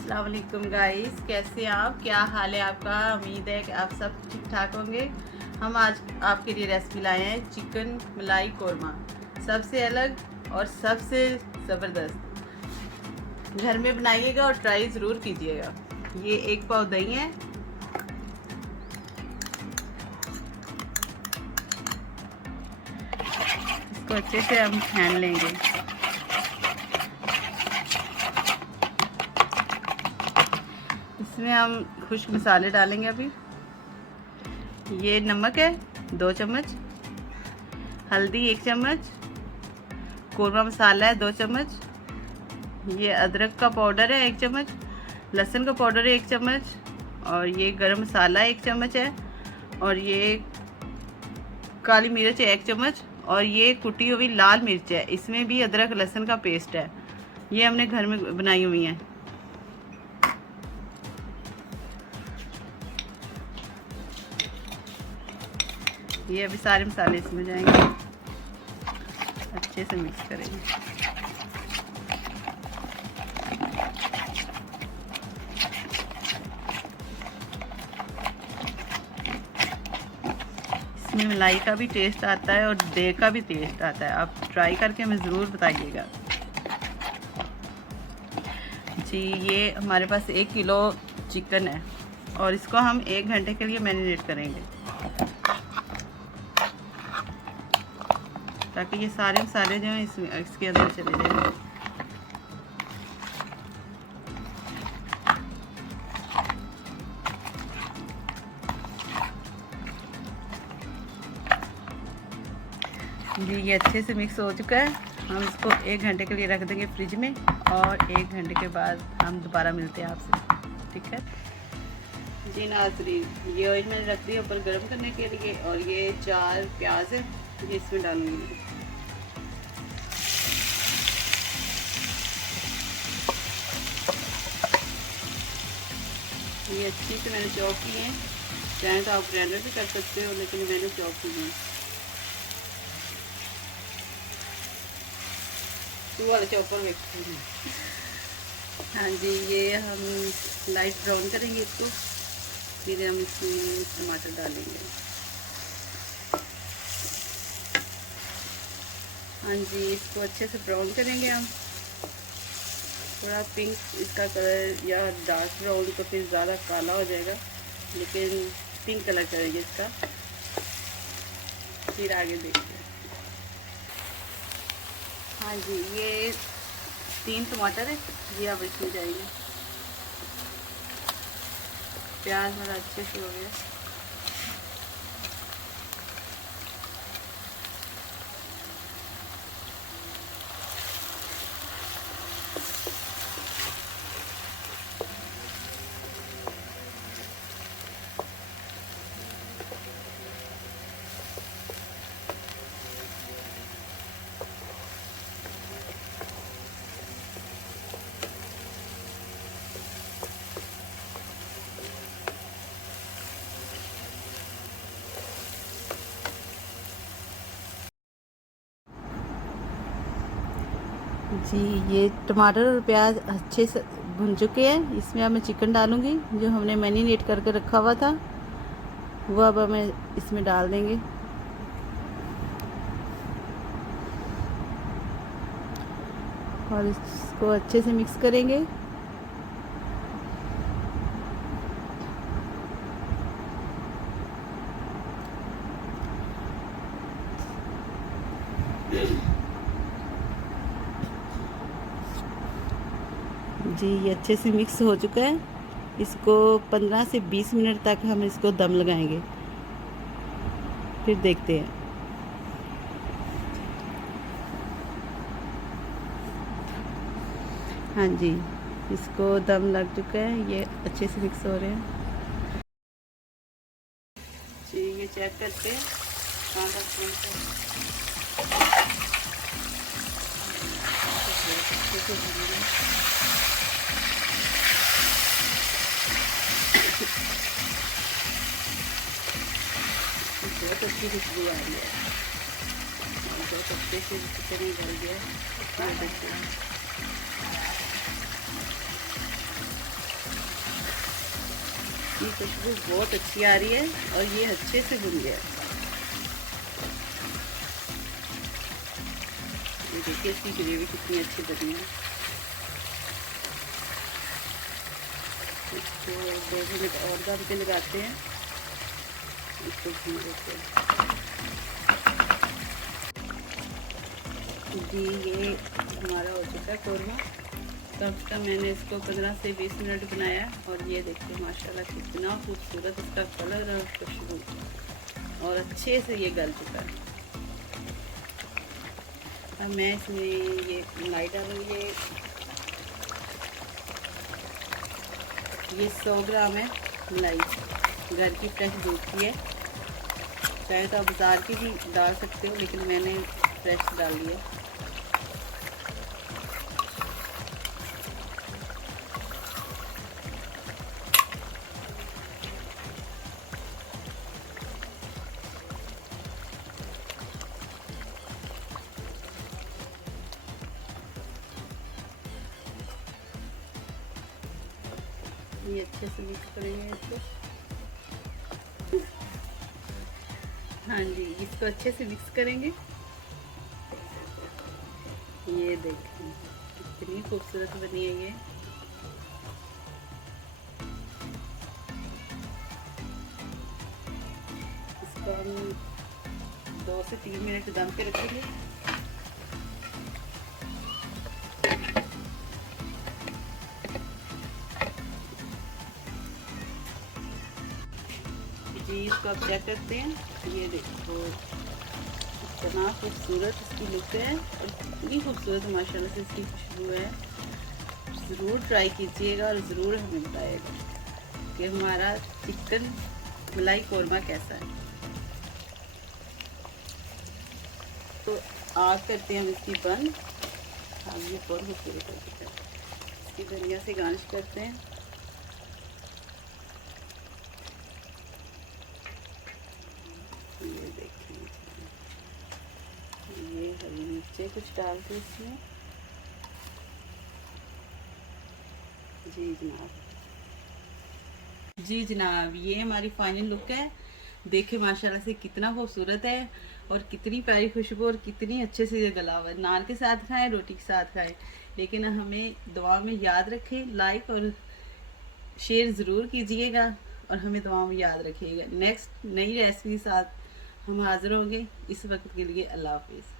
अस्सलाम वालेकुम गाइस, कैसे हैं आप? क्या हाल है आपका? उम्मीद है कि आप सब ठीक ठाक होंगे। हम आज आपके लिए रेसिपी लाए हैं चिकन मलाई कोरमा। सबसे अलग और सबसे ज़बरदस्त। घर में बनाइएगा और ट्राई ज़रूर कीजिएगा। ये 1 पाव दही है, इसको अच्छे से हम छान लेंगे। इसमें हम खुश्क मसाले डालेंगे। अभी ये नमक है 2 चम्मच, हल्दी 1 चम्मच, कोरमा मसाला है 2 चम्मच, ये अदरक का पाउडर है 1 चम्मच, लहसुन का पाउडर है 1 चम्मच, और ये गरम मसाला 1 चम्मच है, और ये काली मिर्च है 1 चम्मच, और ये कुटी हुई लाल मिर्च है। इसमें भी अदरक लहसुन का पेस्ट है। ये हमने घर में बनाई हुई है। ये अभी सारे मसाले इसमें जाएंगे, अच्छे से मिक्स करेंगे। इसमें मलाई का भी टेस्ट आता है और दही का भी टेस्ट आता है। आप ट्राई करके हमें ज़रूर बताइएगा जी। ये हमारे पास 1 किलो चिकन है और इसको हम 1 घंटे के लिए मैरिनेट करेंगे, ताकि ये सारे मसाले जो हैं इसके अंदर चले जाएं। जी ये अच्छे से मिक्स हो चुका है। हम इसको 1 घंटे के लिए रख देंगे फ्रिज में, और 1 घंटे के बाद हम दोबारा मिलते हैं आपसे, ठीक है जी नाज़रीन। ये ऑयल मैंने रख दिया ऊपर गर्म करने के लिए, और ये 4 प्याज है, ये इसमें डालूंगी। ये अच्छी से मैंने चॉप की है। चाहे तो आप ग्राइंडर भी कर सकते हो, लेकिन मैंने चॉप की है। तू वाले चॉपर देखते हैं। हाँ जी, ये हम लाइट ब्राउन करेंगे इसको, फिर हम इसमें टमाटर डालेंगे। हाँ जी, इसको अच्छे से ब्राउन करेंगे हम। थोड़ा पिंक इसका कलर या डार्क ब्राउन तो फिर ज़्यादा काला हो जाएगा, लेकिन पिंक कलर करेंगे इसका। फिर आगे देखते हैं। हाँ जी, ये 3 टमाटर है, ये अब इसमें जाएंगे। प्याज हमारा अच्छे से हो गया। जी ये टमाटर और प्याज अच्छे से भुन चुके हैं। इसमें अब मैं चिकन डालूंगी जो हमने मैरिनेट करके रखा हुआ था, वो अब हमें इसमें डाल देंगे। और इसको अच्छे से मिक्स करेंगे। जी ये अच्छे से मिक्स हो चुका है। इसको 15 से 20 मिनट तक हम इसको दम लगाएंगे, फिर देखते हैं। हाँ जी, इसको दम लग चुका है, ये अच्छे से मिक्स हो रहे हैं जी। ये चेक करते हैं बहुत अच्छी खुशबू आ रही है, बहुत अच्छे से चिकन गल गया। इसकी खुशबू बहुत अच्छी आ रही है और ये अच्छे से भुन गया है। ये देखिए इसकी ग्रेवी कितनी अच्छी बनी है। इसको 2 मिनट और दम पे लगाते हैं, इसको भून देते हैं। जी ये हमारा हो चुका है कौरमा। कब का मैंने इसको 15 से 20 मिनट बनाया और ये देखिए माशाल्लाह कितना खूबसूरत इसका कलर और खुशबू, और अच्छे से ये गल चुका है। अब मैं इसमें ये मलाई डालूँगी। ये 100 ग्राम है मलाई, घर की फ्रेश दूध की है। चाहे तो आप बाज़ार की भी डाल सकते हो, लेकिन मैंने फ्रेश डाल ली है। ये अच्छे से मिक्स करेंगे इसको। हाँ जी, इसको अच्छे से मिक्स करेंगे। ये देखिए कितनी खूबसूरत बनी है ये। इसको हम 2 से 3 मिनट दम पे रखेंगे। जी इसको आप चेक करते हैं। ये देखो इतना खूबसूरत इसकी लुक है और कितनी खूबसूरत माशाल्लाह से इसकी खुशबू है। ज़रूर ट्राई कीजिएगा और ज़रूर हमें बताइएगा कि हमारा चिकन मलाई कौरमा कैसा है। तो आग करते हैं हम इसकी बंद। आग भी बहुत खूबसूरत है। इसकी धनिया से गार्निश करते हैं। ये देखिए ये हरी मिर्चें कुछ डाल के इसमें। जी जनाब, जी जनाब, ये हमारी फाइनल लुक है। देखिए माशाल्लाह से कितना खूबसूरत है और कितनी प्यारी खुशबू और कितनी अच्छे से ये गला हुआ है। नान के साथ खाएं, रोटी के साथ खाएं, लेकिन हमें दुआ में याद रखें। लाइक और शेयर ज़रूर कीजिएगा और हमें दुआ में याद रखिएगा। नेक्स्ट नई रेसिपी के साथ हम हाज़िर होंगे। इस वक्त के लिए अल्लाह हाफिज़।